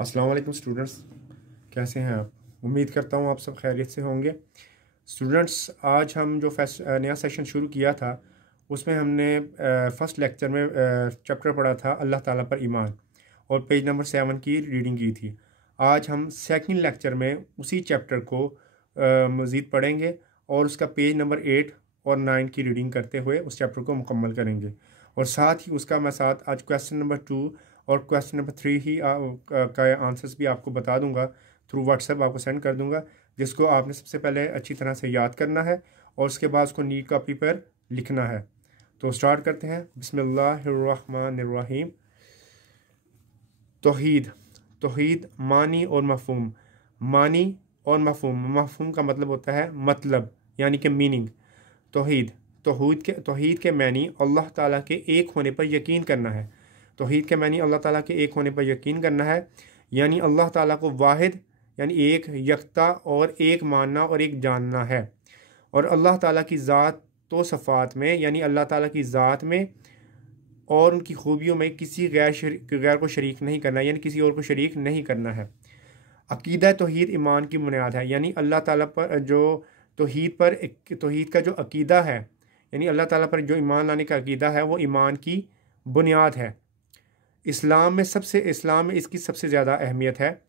अस्सलाम वालेकुम स्टूडेंट्स, कैसे हैं आप? उम्मीद करता हूँ आप सब खैरियत से होंगे। स्टूडेंट्स, आज हम जो नया सेशन शुरू किया था उसमें हमने फ़र्स्ट लेक्चर में चैप्टर पढ़ा था अल्लाह ताला पर ईमान और पेज नंबर 7 की रीडिंग की थी। आज हम सेकंड लेक्चर में उसी चैप्टर को मज़ीद पढ़ेंगे और उसका पेज नंबर 8 और 9 की रीडिंग करते हुए उस चैप्टर को मुकम्मल करेंगे। और साथ ही उसका मैं साथ आज क्वेश्चन नंबर 2 और क्वेश्चन नंबर 3 ही का आंसर्स भी आपको बता दूंगा, थ्रू व्हाट्सएप आपको सेंड कर दूंगा, जिसको आपने सबसे पहले अच्छी तरह से याद करना है और उसके बाद उसको नीट कॉपी पर लिखना है। तो स्टार्ट करते हैं। बिस्मिल्लाहिर्रहमानिर्रहीम। तौहीद। तौहीद मानी और मफहूम। मानी और मफहूम। मफहूम का मतलब होता है मतलब, यानी कि मीनिंग। तौहीद तौहीद के मानी अल्लाह ताला के एक होने पर यकीन करना है। तौहीद के मानी अल्लाह ताला के एक होने पर यकीन करना है, यानी अल्लाह ताला को वाहिद यानी एक, यकता और एक मानना और एक जानना है। और अल्लाह ताला की ज़ात तो सफ़ात में, यानी अल्लाह ताला की ज़ात में और उनकी खूबियों में किसी गैर को शरीक नहीं करना, यानी किसी और को शरीक नहीं करना है। अकीदा तौहीद ईमान की बुनियाद है, यानी अल्लाह ताला पर जो तौहीद का जो अकीदा है, यानी अल्लाह ताला पर जो ईमान लाने का अकीदा है वो ईमान की बुनियाद है। इस्लाम में इसकी सबसे ज़्यादा अहमियत है।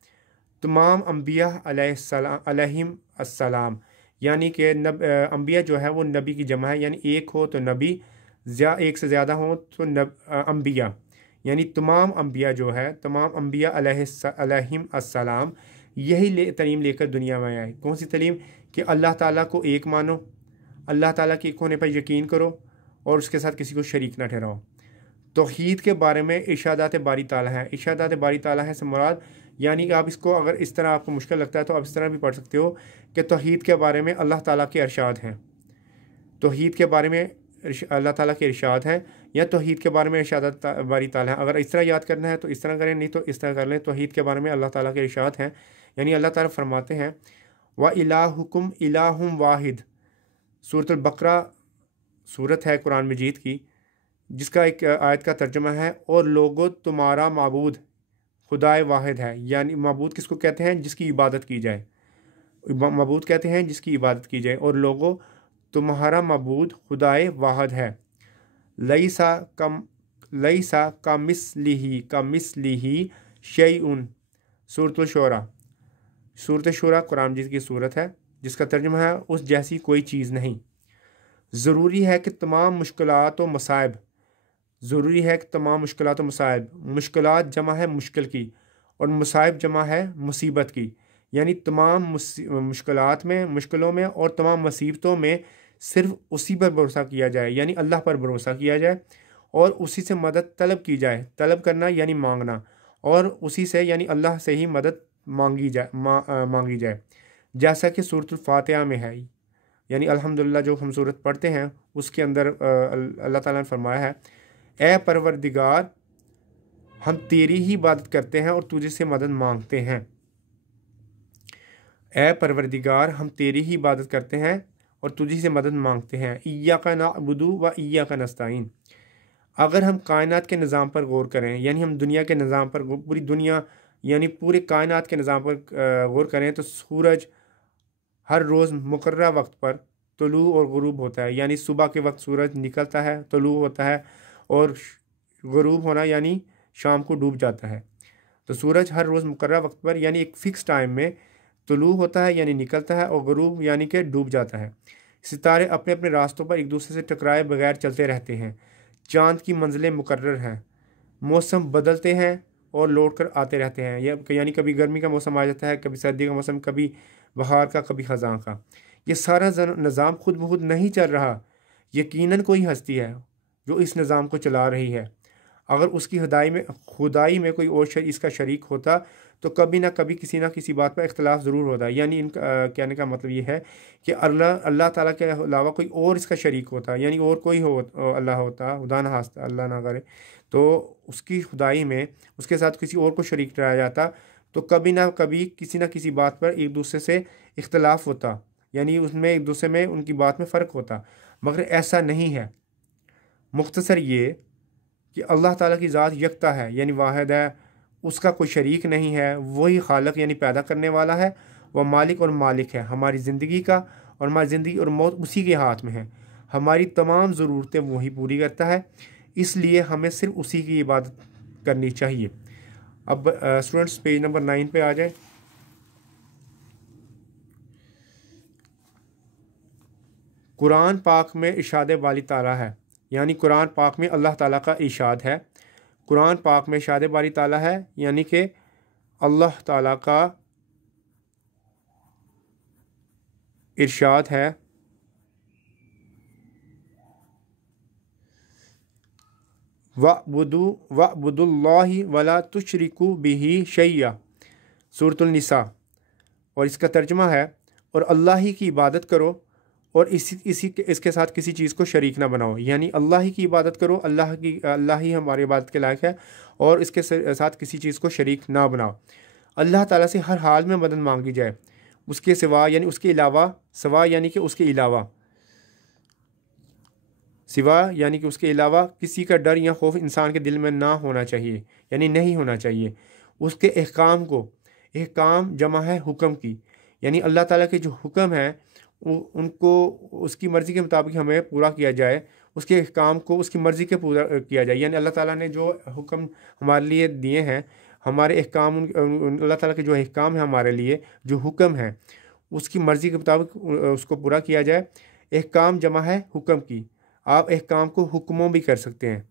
तमाम अम्बिया अलैहिम अस्सलाम, यानी कि अम्बिया जो है वो नबी की जमा है, यानी एक हो तो नबी, एक से ज़्यादा हो तो अम्बिया, यानी तमाम अम्बिया जो है, तमाम अम्बिया अलैहिम अस्सलाम यही तलीम लेकर दुनिया में आए। कौन सी तलीम? कि अल्लाह ताला को एक मानो, अल्लाह ताला के एक होने पर यकीन करो और उसके साथ किसी को शरीक ना ठहराओ। तौहीद के बारे में इरशादात बारी ताला है। इरशादात बारी ताला है से मुराद, यानी कि आप इसको अगर इस तरह आपको मुश्किल लगता है तो आप इस तरह भी पढ़ सकते हो कि तौहीद के बारे में अल्लाह ताला के इरशाद हैं। तौहीद के बारे में अल्लाह ताला के इरशाद हैं, या तौहीद के बारे में इरशादात बारी ताला है। अगर इस तरह याद करना है तो इस तरह करें, नहीं तो इस तरह कर लें। तौहीद के बारे में अल्लाह ताला के इरशाद हैं, यानी अल्लाह ताला फरमाते हैं व इलाहुकुम इलाहुम वाहिद। सूरत अल-बकरा सूरत है कुरान मजीद की, जिसका एक आयत का तर्जुमा है, और लोगो तुम्हारा माबूद खुदाए वाहिद है। यानी माबूद किसको कहते हैं? जिसकी इबादत की जाए। माबूद कहते हैं जिसकी इबादत की जाए। और लोगो तुम्हारा माबूद खुदाए वाहिद है। लईसा का मिसलिही शैउन। सूरत शुरा कुरान मजीद की सूरत है, जिसका तर्जुमा है उस जैसी कोई चीज़ नहीं। ज़रूरी है कि तमाम मुश्किलात व मसाइब, ज़रूरी है कि तमाम मुश्किलात व मसाइब, मुश्किलात जमा है मुश्किल की और मसाइब जमा है मुसीबत की, यानी तमाम मुश्किलों में और तमाम मुसीबतों में सिर्फ उसी पर भरोसा किया जाए, यानी अल्लाह पर भरोसा किया जाए और उसी से मदद तलब की जाए। तलब करना यानी मांगना, और उसी से यानी अल्लाह से ही मदद मांगी जाए। जैसा कि सूरत फातिहा में है, यानी अल्हम्दुलिल्लाह जो हम सूरत पढ़ते हैं उसके अंदर अल्लाह ताला ने फरमाया है, ए परवरदिगार हम तेरी ही इबादत करते हैं और तुझे से मदद मांगते हैं। ए परवरदिगार हम तेरी ही इबादत करते हैं और तुझे से मदद मांगते हैं। इय्याका नअबुदु व इय्याका नस्तईन। अगर हम कायनात के निज़ाम पर गौर करें, यानी हम दुनिया के निज़ाम पर, पूरी दुनिया यानी पूरे कायनात के निज़ाम पर गौर करें, तो सूरज हर रोज़ मुकर्रर वक्त पर तुलू और गुरूब होता है, यानी सुबह के वक्त सूरज निकलता है, तुलू होता है, और गुरूब होना यानी शाम को डूब जाता है। तो सूरज हर रोज़ मुकर्रर वक्त पर यानी एक फ़िक्स टाइम में तुलू होता है यानी निकलता है, और गुरूब यानी कि डूब जाता है। सितारे अपने अपने रास्तों पर एक दूसरे से टकराए बगैर चलते रहते हैं। चाँद की मंजिलें मुकर्रर हैं। मौसम बदलते हैं और लौट कर आते रहते हैं, यानी कभी गर्मी का मौसम आ जाता है, कभी सर्दी का मौसम, कभी बहार का, कभी ख़ज़ां का। ये सारा निज़ाम खुद ब खुद नहीं चल रहा, यकीनन कोई हस्ती है जो इस निज़ाम को चला रही है। अगर उसकी खुदाई में कोई और इसका शरीक होता तो कभी ना कभी किसी ना किसी बात पर इख्तलाफ ज़रूर होता। यानी इनका कहने का मतलब ये है कि अल्लाह ताला के अलावा कोई और इसका शरीक होता, यानी और कोई अल्लाह होता, खुदा ना खास्ता अल्लाह ना करे, तो उसकी खुदाई में उसके साथ किसी और को शरीक ठहराया जाता, तो कभी ना कभी किसी ना किसी बात पर एक दूसरे से इख्तलाफ होता, यानी उसमें एक दूसरे में उनकी बात में फ़र्क होता। मगर ऐसा नहीं है। मुख्तसर ये कि अल्लाह ताला की ज़ात यकता है, यानी वाहिद है, उसका कोई शरीक नहीं है, वही खालिक यानी पैदा करने वाला है, वह मालिक और मालिक है हमारी ज़िंदगी का, और हमारी ज़िंदगी और मौत उसी के हाथ में है। हमारी तमाम ज़रूरतें वही पूरी करता है, इसलिए हमें सिर्फ उसी की इबादत करनी चाहिए। अब स्टूडेंट्स पेज नंबर 9 पे आ जाए। कुरान पाक में इरशाद बारी ताला है, यानी कुरान पाक में अल्लाह ताला का इरशाद है। कुरान पाक में इरशाद बारी ताला है यानी कि अल्लाह ताला का इरशाद है, वअबुदुल्लाहि वला तुशरिकू बिही शैया, सूरतुल निसा। और इसका तर्जुमा है, और अल्लाह ही की इबादत करो और इसके साथ किसी चीज़ को शरीक ना बनाओ। यानी अल्लाह ही की इबादत करो, अल्लाह ही हमारी इबादत के लायक है, और इसके साथ किसी चीज़ को शरीक ना बनाओ। अल्लाह ताला से हर हाल में मदद मांगी जाए, उसके सिवा यानी उसके अलावा, सिवा यानी कि उसके अलावा, सिवा यानी कि उसके अलावा किसी का डर या खौफ इंसान के दिल में ना होना चाहिए, यानी नहीं होना चाहिए। उसके अहकाम को, अहकाम जमा है हुक्म की, यानी अल्लाह ताला के जो हुक्म हैं उनको उसकी मर्ज़ी के मुताबिक हमें पूरा किया जाए, उसके अहकाम को उसकी मर्ज़ी के पूरा किया जाए। यानी अल्लाह ताला ने जो हुक्म हमारे लिए दिए हैं, हमारे अहकाम, अल्लाह ताला के जो अहकाम है हमारे लिए, जो हुक्म है उसकी मर्ज़ी के मुताबिक उसको पूरा किया जाए। अहकाम जमा है हुक्म की, आप अहकाम को हुक्मों भी कर सकते हैं।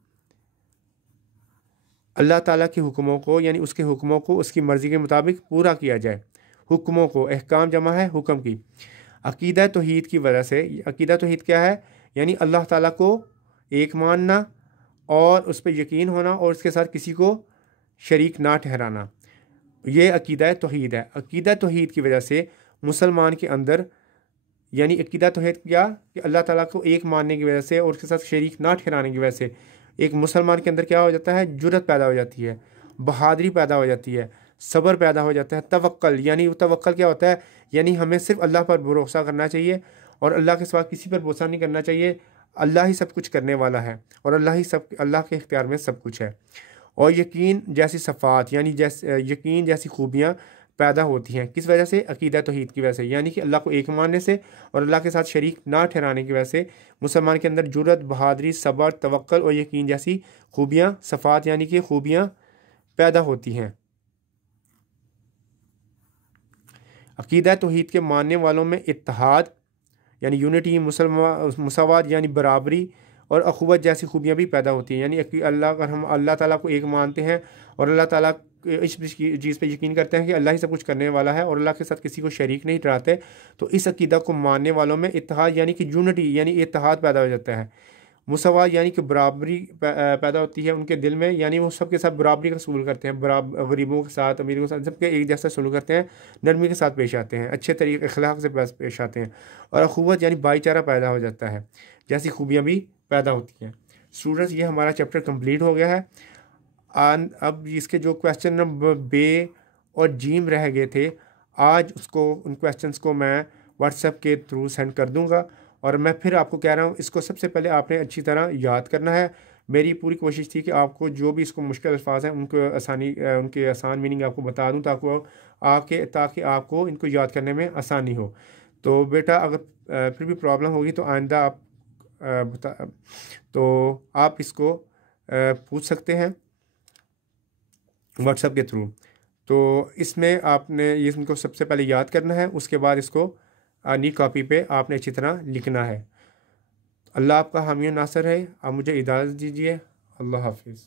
अल्लाह ताला के हुक्मों को यानी उसके हुक्मों को उसकी मर्ज़ी के मुताबिक पूरा किया जाए। हुक्मों को, अहकाम जमा है हुक्म की। अकीदा तौहीद की वजह से, अकीदा तौहीद क्या है? यानी अल्लाह ताला को एक मानना और उस पर यकीन होना और उसके साथ किसी को शरीक ना ठहराना, ये अकीदा तौहीद है। अकीदा तौहीद की वजह से मुसलमान के अंदर, यानी अकीदा तौहीद क्या कि अल्लाह ताला को एक मानने की वजह से और उसके साथ शरीक ना ठहराने की वजह से एक मुसलमान के अंदर क्या हो जाता है? जुर्रत पैदा हो जाती है, बहादुरी पैदा हो जाती है, सब्र पैदा हो जाता है, तवक्कल। यानी तवक्कल क्या होता है? यानी हमें सिर्फ अल्लाह पर भरोसा करना चाहिए और अल्लाह के सिवा किसी पर भरोसा नहीं करना चाहिए। अल्लाह ही सब कुछ करने वाला है और अल्लाह के इख्तियार में सब कुछ है। और यकीन जैसी सफ़ात, यानी यकीन जैसी खूबियाँ पैदा होती हैं किस वजह से? अकीदा तौहीद की वजह से, यानी कि अल्लाह को एक मानने से और अल्लाह के साथ शरीक ना ठहराने की वजह से मुसलमान के अंदर जुर्रत, बहादुरी, सब्र, तवक्कल और यकीन जैसी खूबियाँ, सफ़ात यानी कि खूबियाँ पैदा होती हैं। अकीदा तौहीद के मानने वालों में इत्तेहाद यानी यूनिटी, मुसावात यानी बराबरी और अखुवत जैसी खूबियाँ भी पैदा होती हैं। यानी अगर हम अल्लाह ताला को एक मानते हैं और अल्लाह ताला इस चीज़ पे यकीन करते हैं कि अल्लाह ही सब कुछ करने वाला है और अल्लाह के साथ किसी को शरीक नहीं ठहराते, तो इस अकीदा को मानने वालों में इत्तेहाद यानी कि यूनिटी यानी इत्तेहाद पैदा हो जाता है। मुसावात यानी कि बराबरी पैदा होती है उनके दिल में, यानी वो सबके साथ बराबरी का सलूक करते हैं, गरीबों के साथ, अमीरों के साथ, सबके एक जैसा सलूक करते हैं, नरमी के साथ पेश आते हैं, अच्छे तरीके अखलाक से पेश आते हैं। और अखुवत यानी भाईचारा पैदा हो जाता है, जैसी खूबियाँ भी पैदा होती हैं। स्टूडेंट्स, ये हमारा चैप्टर कंप्लीट हो गया है। अब इसके जो क्वेश्चन नंबर बे और जीम रह गए थे, आज उन क्वेश्चंस को मैं व्हाट्सएप के थ्रू सेंड कर दूंगा। और मैं फिर आपको कह रहा हूँ, इसको सबसे पहले आपने अच्छी तरह याद करना है। मेरी पूरी कोशिश थी कि आपको जो भी इसको मुश्किल अल्फाज हैं उनके आसान मीनिंग आपको बता दूँ ताकि आपको इनको याद करने में आसानी हो। तो बेटा, अगर फिर भी प्रॉब्लम होगी तो आइंदा आप इसको पूछ सकते हैं व्हाट्सएप के थ्रू। तो इसमें आपने इनको सबसे पहले याद करना है, उसके बाद इसको नी कॉपी पे आपने अच्छी तरह लिखना है। अल्लाह आपका हामी नासर है। आप मुझे इजाज़त दीजिए। अल्लाह हाफिज़।